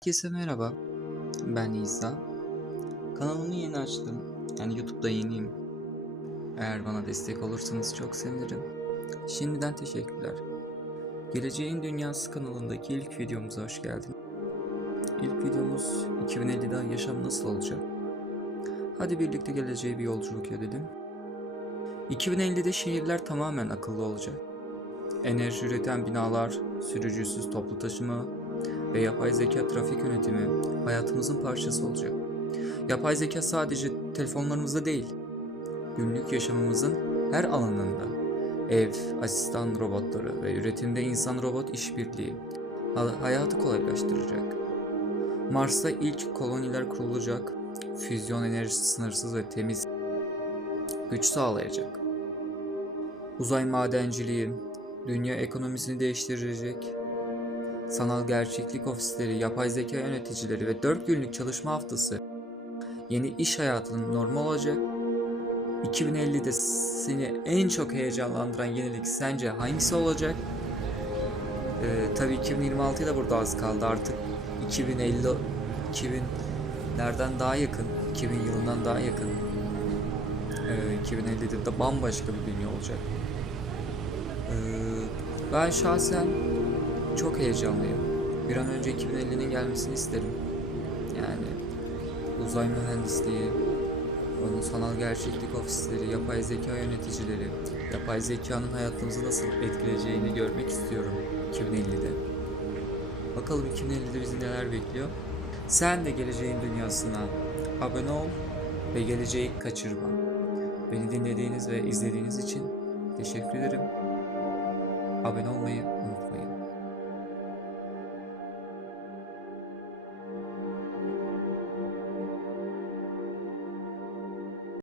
Herkese merhaba. Ben İsa. Kanalımı yeni açtım. Yani YouTube'da yeniyim. Eğer bana destek olursanız çok sevinirim. Şimdiden teşekkürler. Geleceğin Dünyası kanalındaki ilk videomuza hoş geldin. İlk videomuz 2050'de yaşam nasıl olacak? Hadi birlikte geleceğe bir yolculuk edelim. 2050'de şehirler tamamen akıllı olacak. Enerji üreten binalar, sürücüsüz toplu taşıma, ve yapay zeka trafik yönetimi hayatımızın parçası olacak. Yapay zeka sadece telefonlarımızda değil, günlük yaşamımızın her alanında ev, asistan robotları ve üretimde insan-robot işbirliği ha- hayatı kolaylaştıracak. Mars'ta ilk koloniler kurulacak, füzyon enerjisi sınırsız ve temiz güç sağlayacak. Uzay madenciliği dünya ekonomisini değiştirecek sanal gerçeklik ofisleri, yapay zeka yöneticileri ve 4 günlük çalışma haftası yeni iş hayatının normal olacak. 2050'de seni en çok heyecanlandıran yenilik sence hangisi olacak? Ee, tabii 2026'ya da burada az kaldı artık 2050 2000'lerden daha yakın 2000 yılından daha yakın ee, 2050'de de bambaşka bir dünya olacak. Ee, ben şahsen çok heyecanlıyım. Bir an önce 2050'nin gelmesini isterim. Yani uzay mühendisliği, onun sanal gerçeklik ofisleri, yapay zeka yöneticileri, yapay zekanın hayatımızı nasıl etkileyeceğini görmek istiyorum 2050'de. Bakalım 2050'de bizi neler bekliyor. Sen de geleceğin dünyasına abone ol ve geleceği kaçırma. Beni dinlediğiniz ve izlediğiniz için teşekkür ederim. Abone olmayı